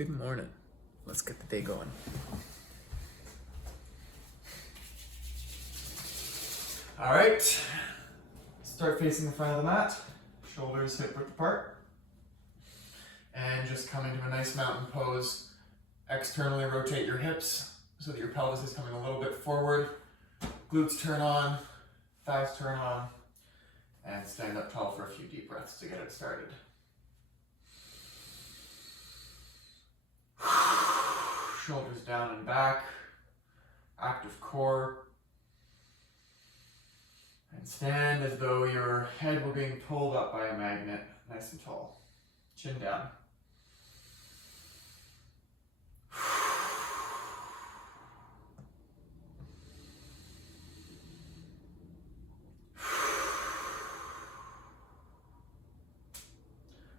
Good morning. Let's get the day going. All right. Start facing the front of the mat. Shoulders hip width apart. And just come into a nice mountain pose. Externally rotate your hips so that your pelvis is coming a little bit forward. Glutes turn on, thighs turn on, and stand up tall for a few deep breaths to get it started. Shoulders down and back, active core. And stand as though your head were being pulled up by a magnet, nice and tall. Chin down.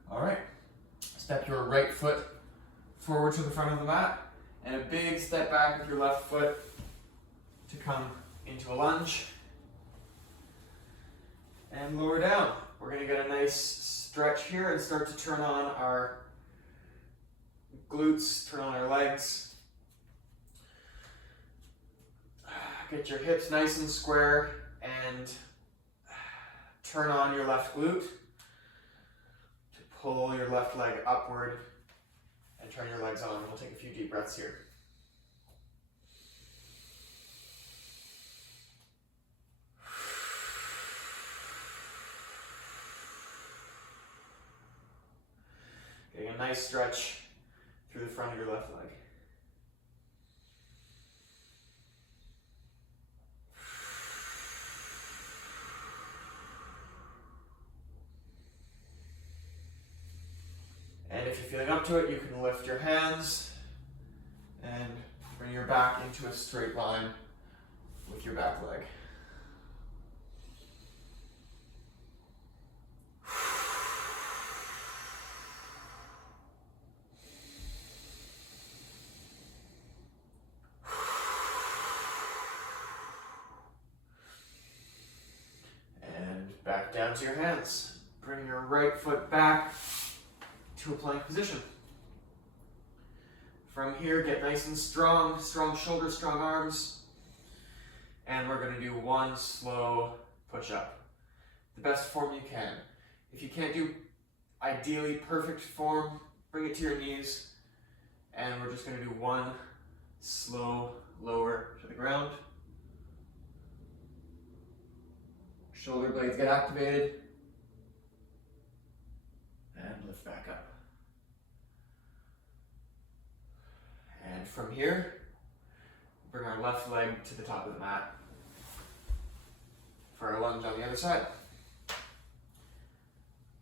All right, step your right foot forward to the front of the mat, and a big step back with your left foot to come into a lunge. And lower down. We're going to get a nice stretch here and start to turn on our glutes, turn on our legs. Get your hips nice and square and turn on your left glute to pull your left leg upward and turn your legs on. We'll take a few deep breaths here. Getting a nice stretch through the front of your left leg. And if you're feeling up to it, you can lift your hands and bring your back into a straight line with your back leg. Back down to your hands. Bring your right foot back to a plank position. From here, get nice and strong, strong shoulders, strong arms. And we're going to do one slow push-up. The best form you can. If you can't do ideally perfect form, bring it to your knees. And we're just going to do one slow lower to the ground. Shoulder blades get activated, and lift back up. And from here, bring our left leg to the top of the mat for our lunge on the other side.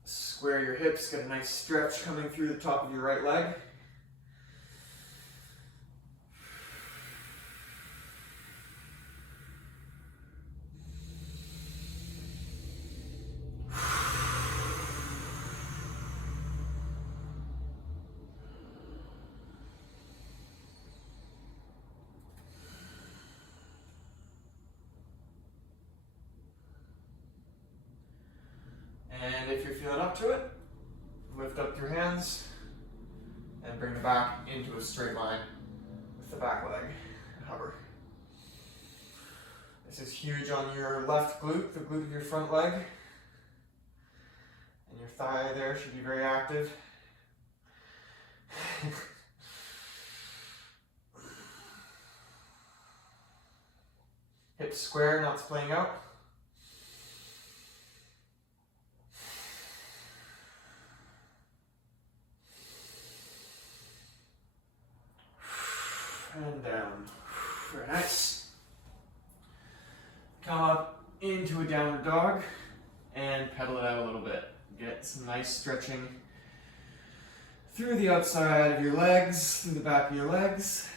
Square your hips, get a nice stretch coming through the top of your right leg. And if you're feeling up to it, lift up your hands and bring the back into a straight line with the back leg. Hover. This is huge on your left glute, the glute of your front leg. And your thigh there should be very active. Hips square, not splaying out. And down. Very nice. Come up into a downward dog and pedal it out a little bit. Get some nice stretching through the outside of your legs, through the back of your legs.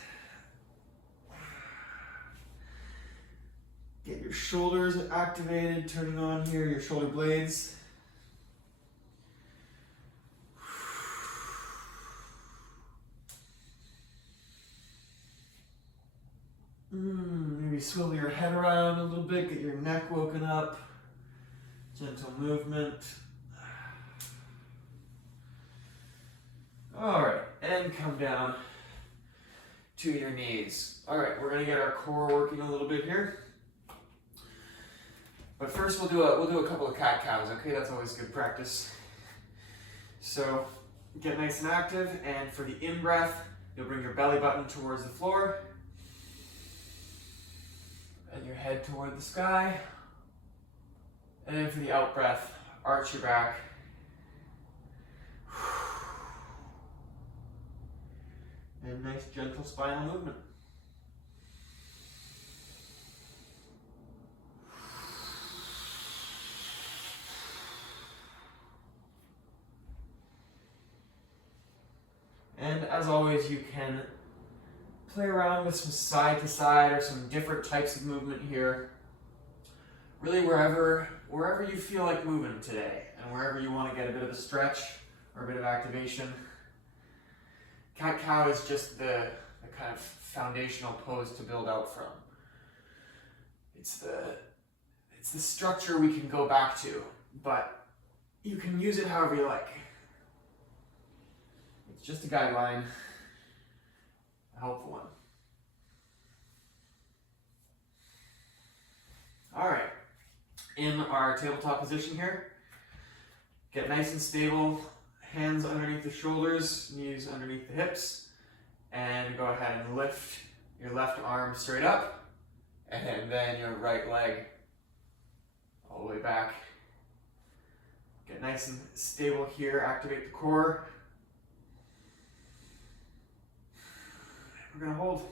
Get your shoulders activated, turning on here, your shoulder blades. Maybe swivel your head around a little bit, get your neck woken up. Gentle movement. All right, and come down to your knees. All right, we're gonna get our core working a little bit here. But first we'll do a couple of cat-cows, okay? That's always good practice. So get nice and active, and for the in-breath, you'll bring your belly button towards the floor and your head toward the sky. And then for the out-breath, arch your back. And nice gentle spinal movement. And as always, you can play around with some side to side or some different types of movement here. Really wherever you feel like moving today, and wherever you want to get a bit of a stretch or a bit of activation. Cat-cow is just the kind of foundational pose to build out from. It's the structure we can go back to, but you can use it however you like. It's just a guideline, a helpful one. All right, in our tabletop position here, get nice and stable, hands underneath the shoulders, knees underneath the hips, and go ahead and lift your left arm straight up, and then your right leg all the way back. Get nice and stable here, activate the core. We're gonna hold.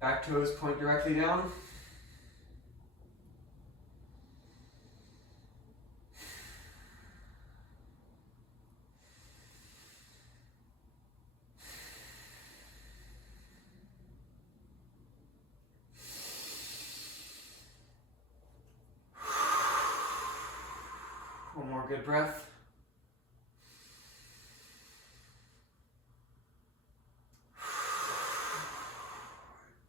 Back toes point directly down. One more good breath.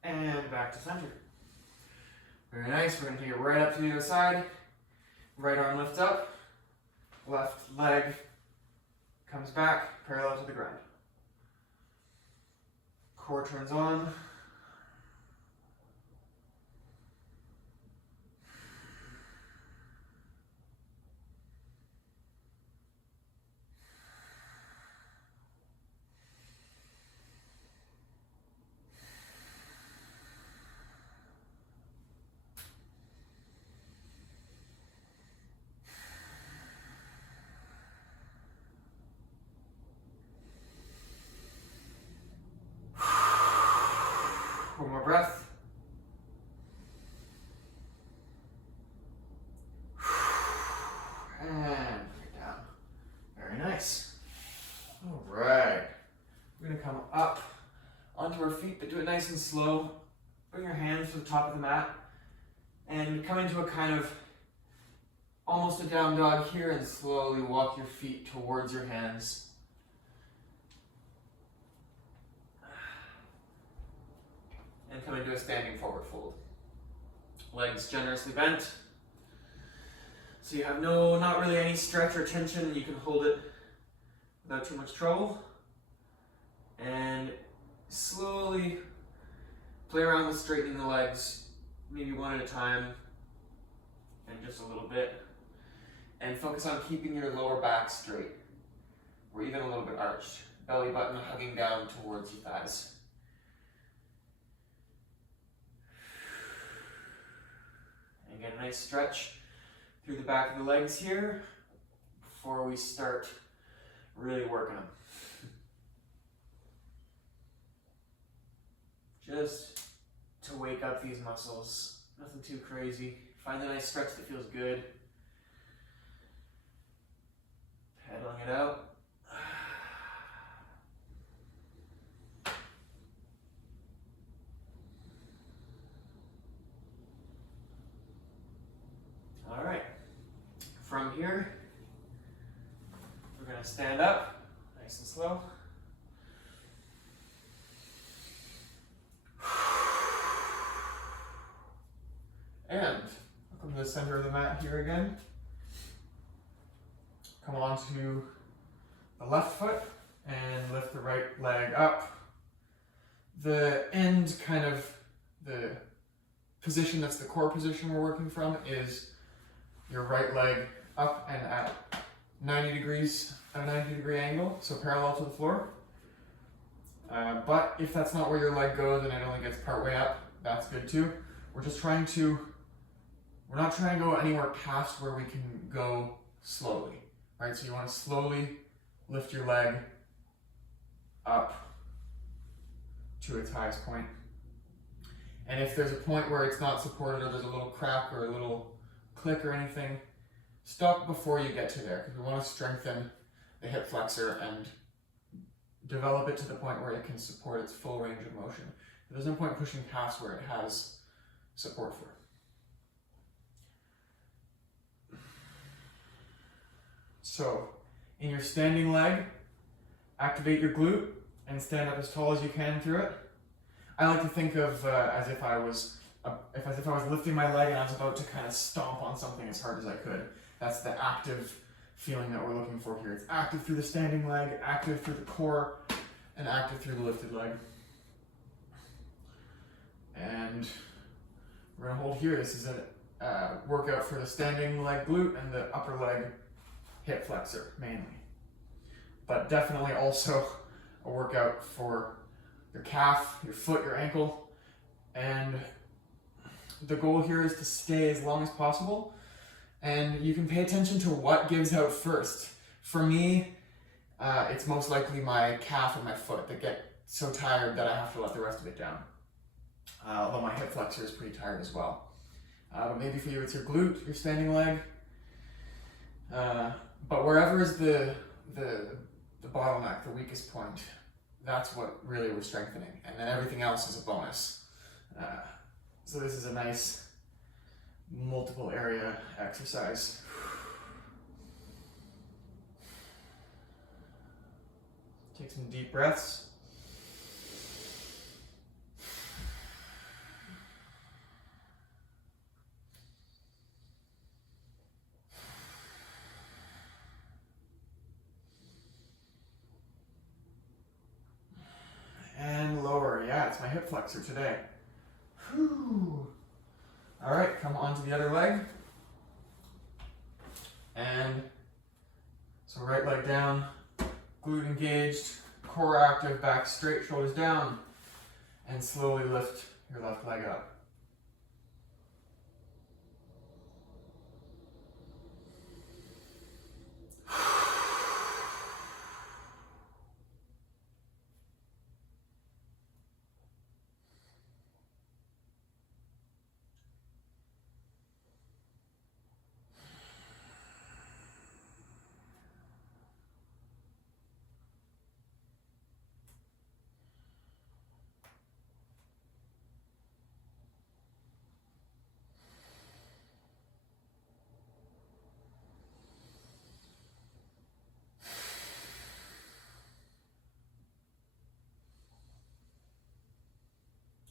And back to center. Very nice. We're going to take it right up to the other side. Right arm lifts up. Left leg comes back parallel to the ground. Core turns on. One more breath. And bring it down. Very nice. All right. We're going to come up onto our feet, but do it nice and slow. Bring your hands to the top of the mat and come into a kind of almost a down dog here, and slowly walk your feet towards your hands. And come into a standing forward fold. Legs generously bent. So you have not really any stretch or tension. You can hold it without too much trouble. And slowly play around with straightening the legs, maybe one at a time, and just a little bit. And focus on keeping your lower back straight, or even a little bit arched. Belly button hugging down towards your thighs. And get a nice stretch through the back of the legs here before we start really working them. Just to wake up these muscles. Nothing too crazy. Find a nice stretch that feels good. Pedaling it out. All right. From here, we're going to stand up, nice and slow. And welcome to the center of the mat here again. Come on to the left foot and lift the right leg up. The end kind of, the position that's the core position we're working from is your right leg up and at 90 degrees, at a 90-degree angle, so parallel to the floor. But if that's not where your leg goes and it only gets part way up, that's good too. We're not trying to go anywhere past where we can go slowly, right? So you want to slowly lift your leg up to its highest point. And if there's a point where it's not supported or there's a little crack or a little click or anything, stop before you get to there, because we want to strengthen the hip flexor and develop it to the point where it can support its full range of motion. There's no point pushing past where it has support for. So, in your standing leg, activate your glute and stand up as tall as you can through it. I like to think of as if I was lifting my leg and I was about to kind of stomp on something as hard as I could. That's the active feeling that we're looking for here. It's active through the standing leg, active through the core, and active through the lifted leg. And we're gonna hold here. This is a workout for the standing leg glute and the upper leg hip flexor mainly. But definitely also a workout for your calf, your foot, your ankle. And the goal here is to stay as long as possible. And you can pay attention to what gives out first. For me, it's most likely my calf and my foot that get so tired that I have to let the rest of it down. Although my hip flexor is pretty tired as well. But maybe for you it's your glute, your standing leg. But wherever is the bottleneck, the weakest point, that's what really we're strengthening. And then everything else is a bonus. So this is a nice multiple area exercise. Take some deep breaths. And lower. Yeah, it's my hip flexor today. Whew. All right, come onto the other leg. And so right leg down, glute engaged, core active, back straight, shoulders down, and slowly lift your left leg up.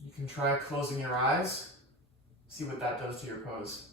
You can try closing your eyes, see what that does to your pose.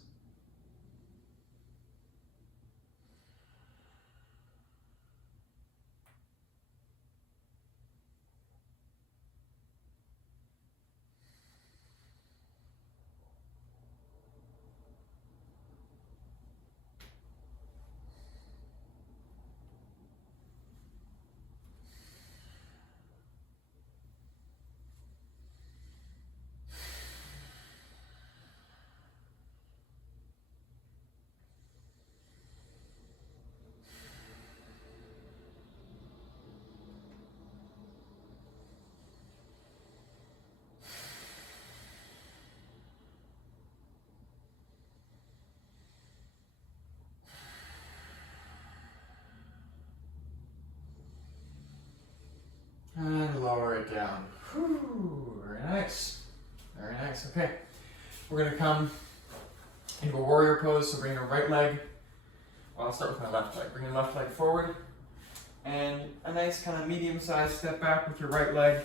And lower it down. Whew, very nice. Very nice. Okay. We're going to come into a warrior pose. So bring your right leg. Well, I'll start with my left leg. Bring your left leg forward. And a nice kind of medium-sized step back with your right leg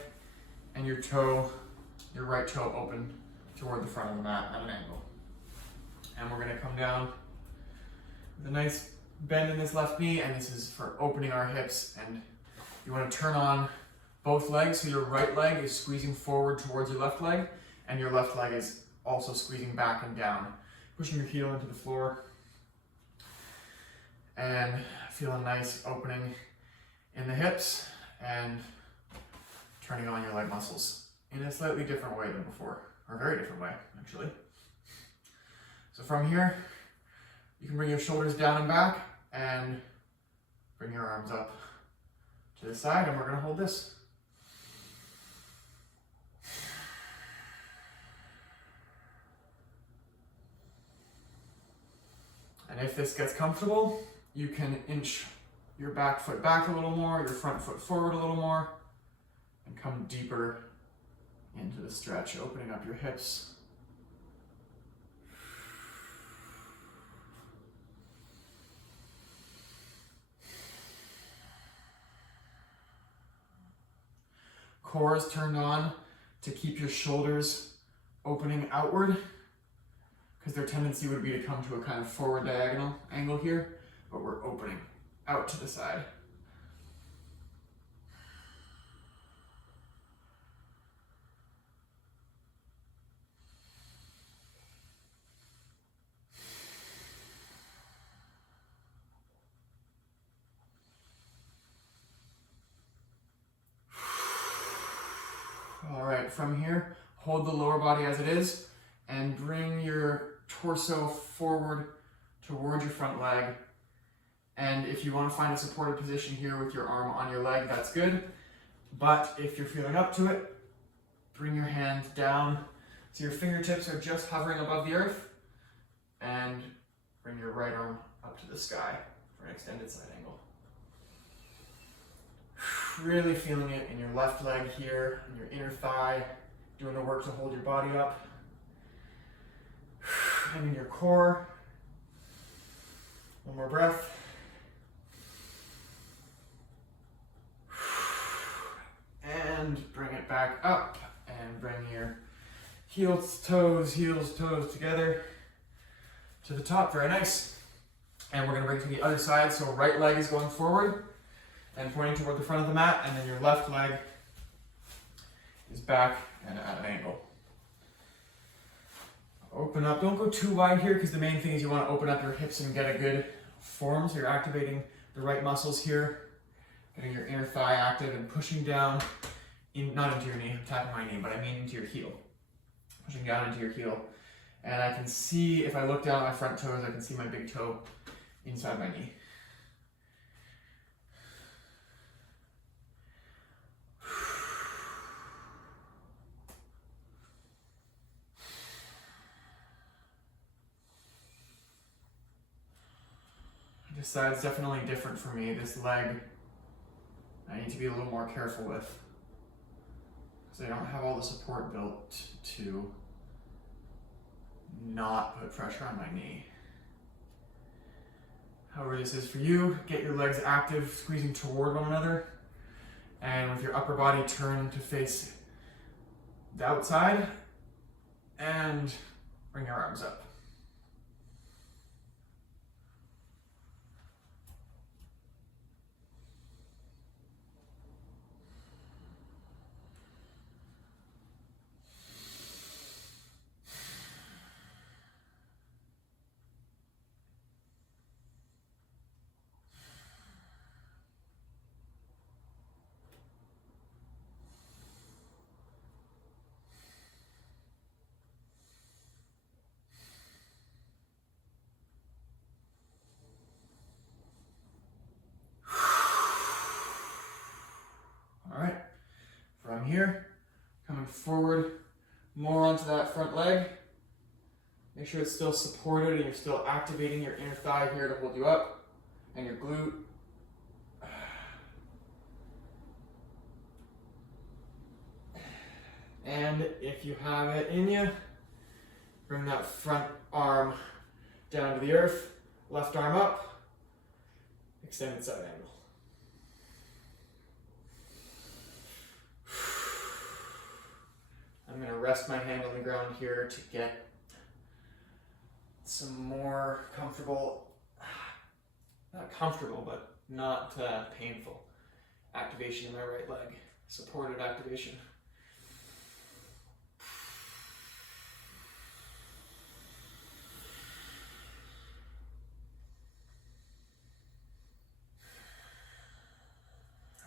and your right toe open toward the front of the mat at an angle. And we're going to come down with a nice bend in this left knee, and this is for opening our hips. And you want to turn on both legs, so your right leg is squeezing forward towards your left leg, and your left leg is also squeezing back and down, pushing your heel into the floor, and feel a nice opening in the hips, and turning on your leg muscles in a slightly different way than before, or a very different way, actually. So from here, you can bring your shoulders down and back, and bring your arms up to the side, and we're gonna hold this. And if this gets comfortable, you can inch your back foot back a little more, your front foot forward a little more, and come deeper into the stretch, opening up your hips. Core is turned on to keep your shoulders opening outward, because their tendency would be to come to a kind of forward diagonal angle here, but we're opening out to the side. All right, from here, hold the lower body as it is, and bring your torso forward towards your front leg. And if you want to find a supported position here with your arm on your leg, that's good. But if you're feeling up to it, bring your hand down so your fingertips are just hovering above the earth, and bring your right arm up to the sky for an extended side angle. Really feeling it in your left leg here, in your inner thigh, doing the work to hold your body up. And in your core. One more breath. And bring it back up, and bring your heels, toes together to the top. Very nice. And we're gonna bring to the other side. So right leg is going forward and pointing toward the front of the mat, and then your left leg is back and at an angle. Open up, don't go too wide here, because the main thing is you want to open up your hips and get a good form, so you're activating the right muscles here, getting your inner thigh active and pushing down, not into your knee, I'm tapping my knee, but I mean into your heel. Pushing down into your heel. And I can see, if I look down at my front toes, I can see my big toe inside my knee. This side's definitely different for me. This leg, I need to be a little more careful with, because I don't have all the support built to not put pressure on my knee. However this is for you, get your legs active, squeezing toward one another, and with your upper body turn to face the outside, and bring your arms up. From here, coming forward more onto that front leg. Make sure it's still supported and you're still activating your inner thigh here to hold you up, and your glute. And if you have it in you, bring that front arm down to the earth, left arm up, extended side angle. I'm going to rest my hand on the ground here to get some more comfortable not comfortable, but not painful activation in my right leg. Supported activation.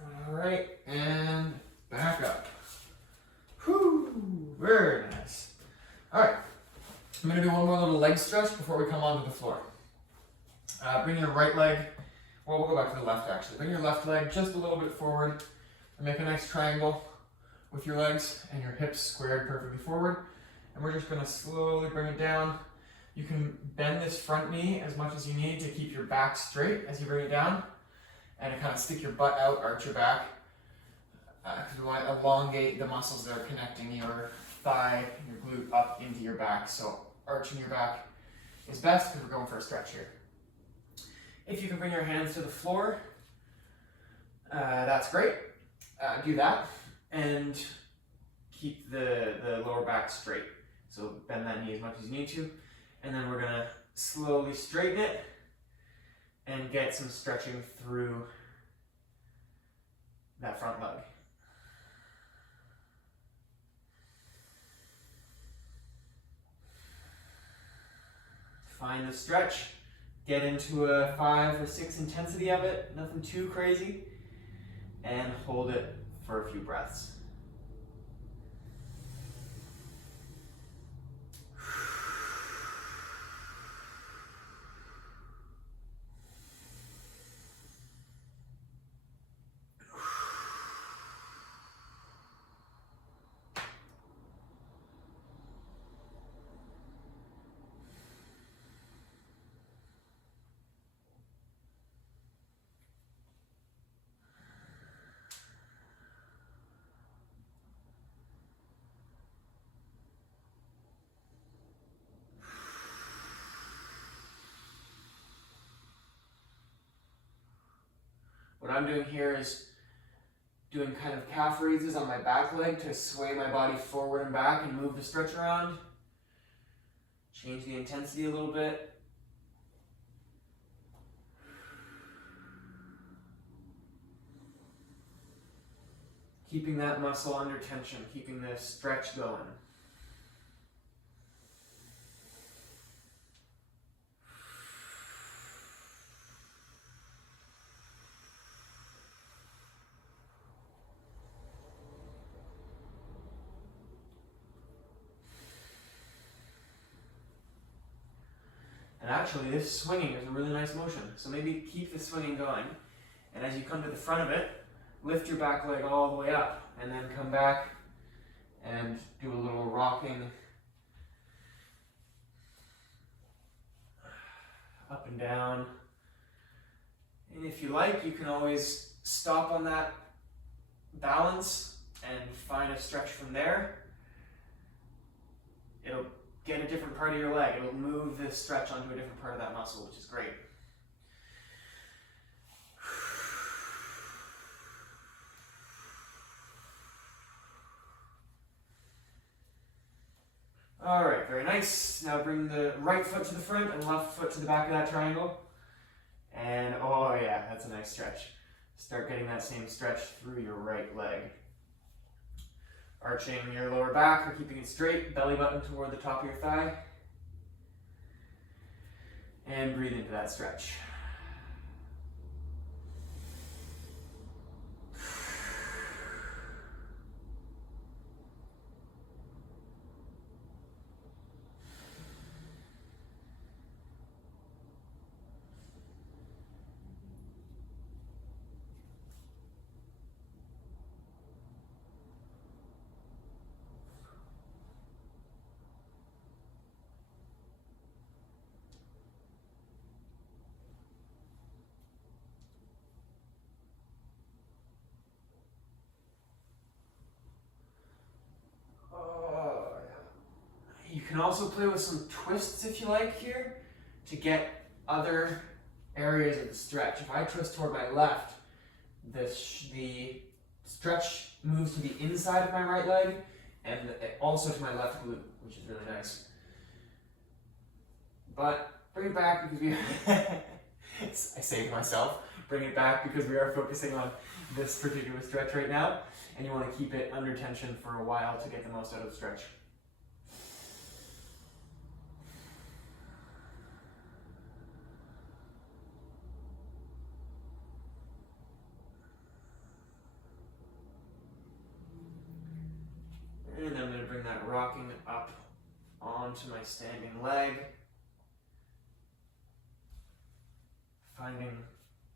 All right, and back up. Whew, very nice. All right, I'm gonna do one more little leg stretch before we come onto the floor. Bring your right leg, well, we'll go back to the left actually. Bring your left leg just a little bit forward and make a nice triangle with your legs and your hips squared perfectly forward. And we're just gonna slowly bring it down. You can bend this front knee as much as you need to keep your back straight as you bring it down. And to kind of stick your butt out, arch your back. Because we want to elongate the muscles that are connecting your thigh, your glute up into your back. So arching your back is best because we're going for a stretch here. If you can bring your hands to the floor, that's great. Do that and keep the lower back straight. So bend that knee as much as you need to. And then we're gonna slowly straighten it and get some stretching through that front leg. Find the stretch, get into a 5 or 6 intensity of it, nothing too crazy, and hold it for a few breaths. What I'm doing here is doing kind of calf raises on my back leg to sway my body forward and back and move the stretch around. Change the intensity a little bit. Keeping that muscle under tension, keeping the stretch going. And actually, this swinging is a really nice motion. So maybe keep the swinging going. And as you come to the front of it, lift your back leg all the way up. And then come back and do a little rocking up and down. And if you like, you can always stop on that balance and find a stretch from there. It'll get a different part of your leg. It'll move this stretch onto a different part of that muscle, which is great. All right, very nice. Now bring the right foot to the front and left foot to the back of that triangle. And oh yeah, that's a nice stretch. Start getting that same stretch through your right leg. Arching your lower back or keeping it straight, belly button toward the top of your thigh. And breathe into that stretch. You can also play with some twists if you like here to get other areas of the stretch. If I twist toward my left, the stretch moves to the inside of my right leg and also to my left glute, which is really nice. But bring it back because I say to myself, bring it back, because we are focusing on this particular stretch right now, and you want to keep it under tension for a while to get the most out of the stretch. And I'm going to bring that rocking up onto my standing leg, finding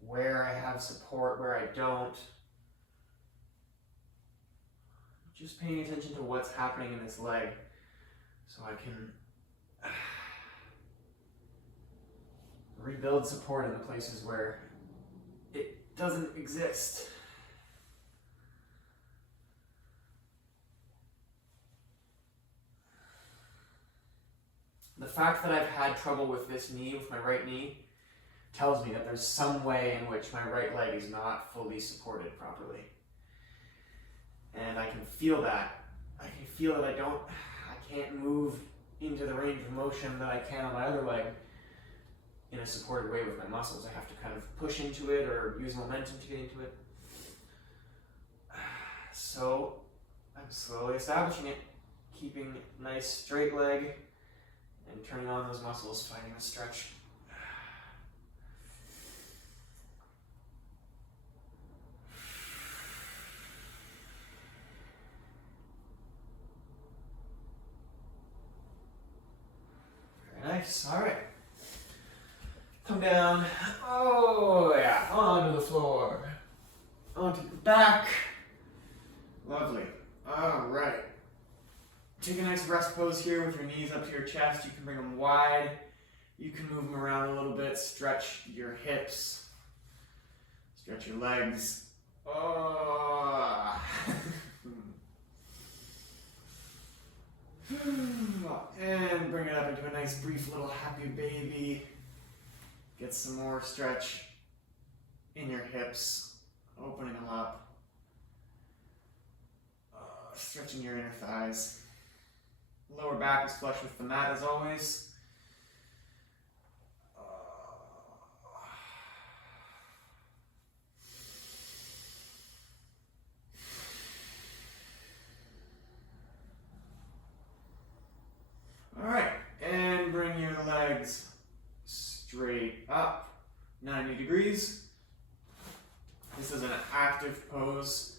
where I have support, where I don't. Just paying attention to what's happening in this leg so I can rebuild support in the places where it doesn't exist. The fact that I've had trouble with this knee, with my right knee, tells me that there's some way in which my right leg is not fully supported properly. And I can feel that. I can feel that I can't move into the range of motion that I can on my other leg in a supported way with my muscles. I have to kind of push into it or use momentum to get into it. So I'm slowly establishing it, keeping a nice straight leg and turning on those muscles, finding a stretch. Very nice. All right. Come down. Oh, yeah. Onto the floor. Onto your back. Lovely. All right. Take a nice rest pose here with your knees up to your chest. You can bring them wide. You can move them around a little bit. Stretch your hips. Stretch your legs. Oh. And bring it up into a nice brief little happy baby. Get some more stretch in your hips, opening them up. Stretching your inner thighs. Lower back is flush with the mat as always. All right, and bring your legs straight up, 90 degrees. This is an active pose.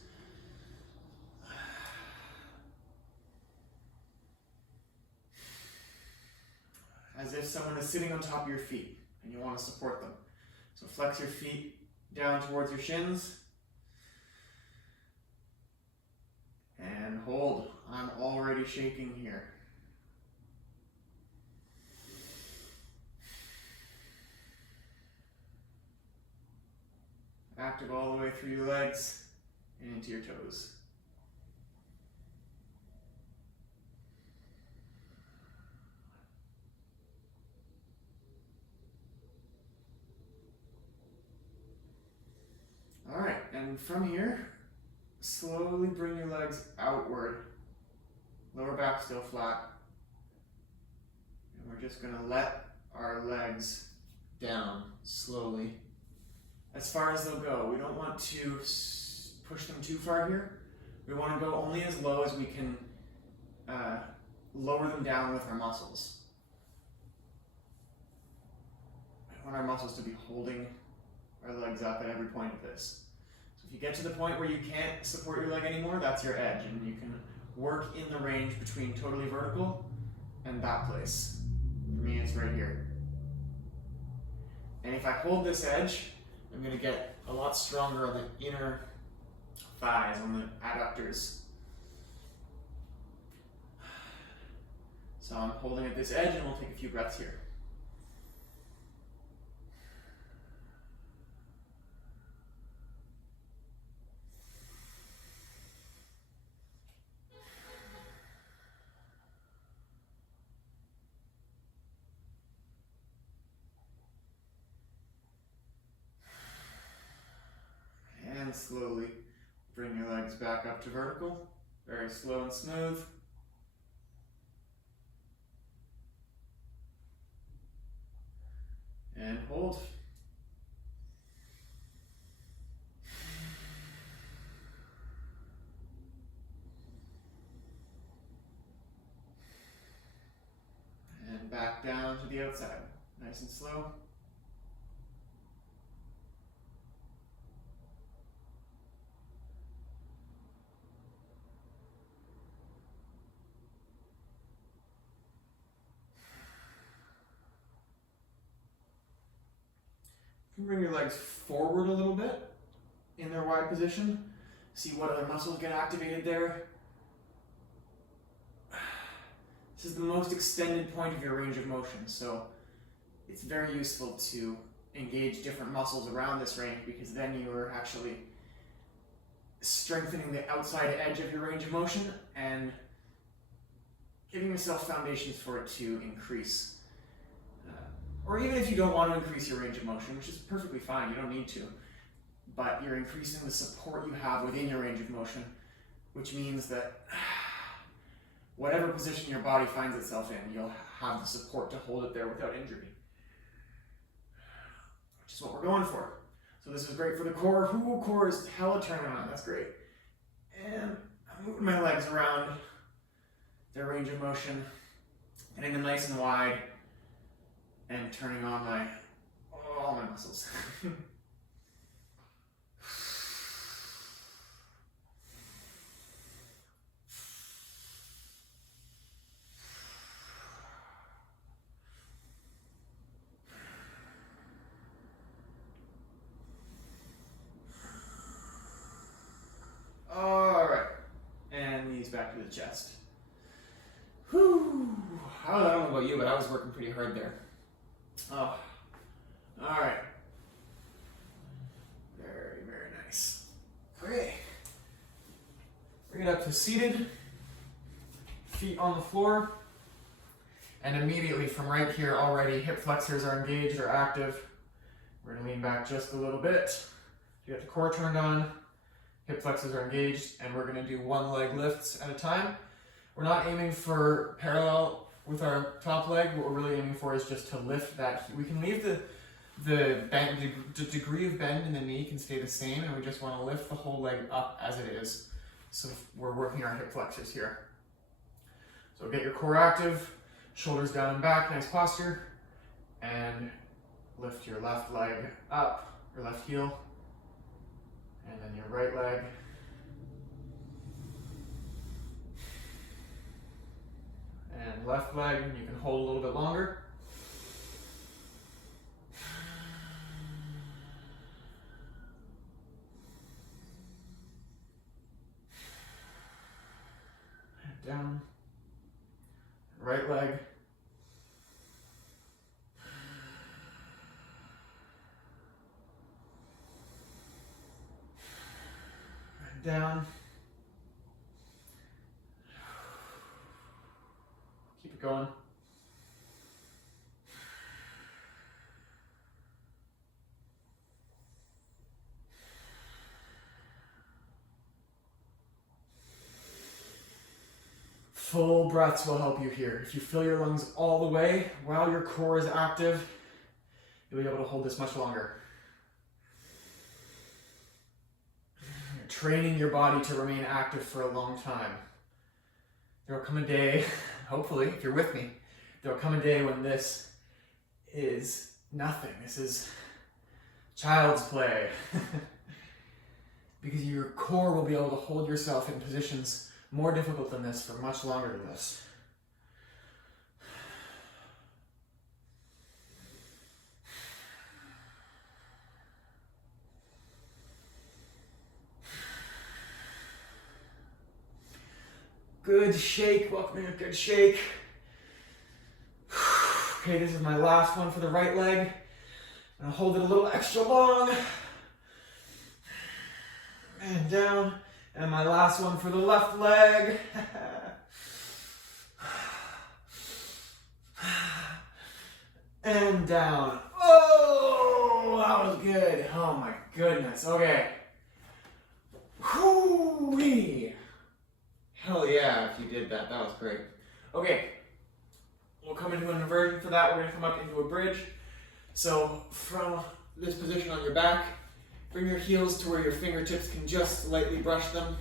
As if someone is sitting on top of your feet and you want to support them. So flex your feet down towards your shins. And hold. I'm already shaking here. Active all the way through your legs and into your toes. All right, and from here, slowly bring your legs outward. Lower back still flat. And we're just gonna let our legs down slowly, as far as they'll go. We don't want to push them too far here. We want to go only as low as we can lower them down with our muscles. We want our muscles to be holding our legs up at every point of this. So if you get to the point where you can't support your leg anymore, that's your edge, and you can work in the range between totally vertical and that place. For me, it's right here. And if I hold this edge, I'm going to get a lot stronger on the inner thighs, on the adductors. So I'm holding at this edge, and we'll take a few breaths here. And slowly bring your legs back up to vertical. Very slow and smooth. And hold. back down to the outside. Nice and slow. You can bring your legs forward a little bit in their wide position. See what other muscles get activated there. This is the most extended point of your range of motion, so it's very useful to engage different muscles around this range, because then you are actually strengthening the outside edge of your range of motion and giving yourself foundations for it to increase. Or even if you don't want to increase your range of motion, which is perfectly fine, you don't need to, but you're increasing the support you have within your range of motion, which means that whatever position your body finds itself in, you'll have the support to hold it there without injury, which is what we're going for. So this is great for the core. Ooh, core is hella turning on, that's great. And I'm moving my legs around their range of motion, getting them nice and wide, and turning on all my muscles. All right, and knees back to the chest. Whew. I don't know about you, but I was working pretty hard there. Oh, all right. Very, very nice. Okay. Bring it up to seated, feet on the floor, and immediately from right here already, hip flexors are engaged or active. We're gonna lean back just a little bit. You got the core turned on, hip flexors are engaged, and we're gonna do one leg lifts at a time. We're not aiming for parallel with our top leg. What we're really aiming for is just to lift that. We can leave the degree of bend in the knee can stay the same, and we just want to lift the whole leg up as it is. So we're working our hip flexors here. So get your core active, shoulders down and back, nice posture, and lift your left leg up, your left heel, and then your right leg. And left leg, you can hold a little bit longer. And down. Right leg. And down. Keep it going. Full breaths will help you here. If you fill your lungs all the way while your core is active, you'll be able to hold this much longer. You're training your body to remain active for a long time. There will come a day, hopefully, if you're with me, there will come a day when this is nothing. This is child's play. Because your core will be able to hold yourself in positions more difficult than this for much longer than this. Good shake, welcoming a good shake. Okay, this is my last one for the right leg. I'm gonna hold it a little extra long. And down. And my last one for the left leg. And down. Oh, that was good. Oh my goodness. Okay. Whoo-wee. Hell yeah, if you did that. That was great. Okay. We'll come into an inversion for that. We're going to come up into a bridge. So from this position on your back, bring your heels to where your fingertips can just lightly brush them.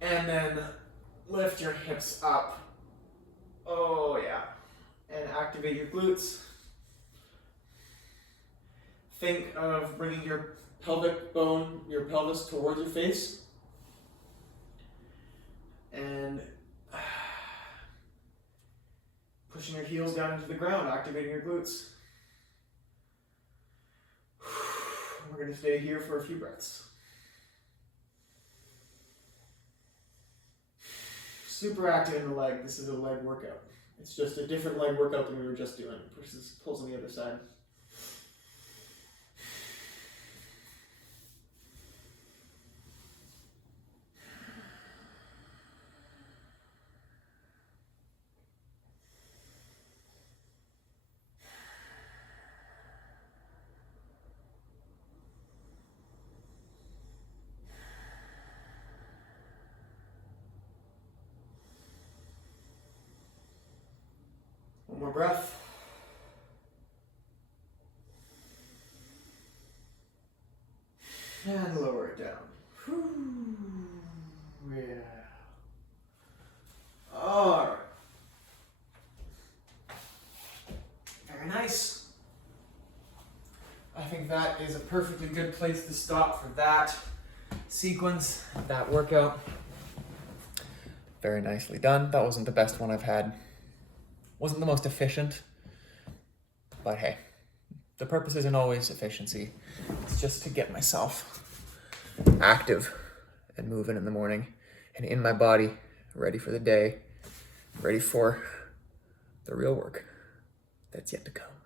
And then lift your hips up Oh yeah. And activate your glutes. Think of bringing your pelvic bone, your pelvis towards your face. And pushing your heels down into the ground, activating your glutes. We're going to stay here for a few breaths. Super active in the leg. This is a leg workout. It's just a different leg workout than we were just doing. Pushes, pulls on the other side. One more breath. And lower it down. Whew. Yeah. All right. Very nice. I think that is a perfectly good place to stop for that sequence, that workout. Very nicely done. That wasn't the best one I've had. Wasn't the most efficient, but hey, the purpose isn't always efficiency. It's just to get myself active and moving in the morning and in my body, ready for the day, ready for the real work that's yet to come.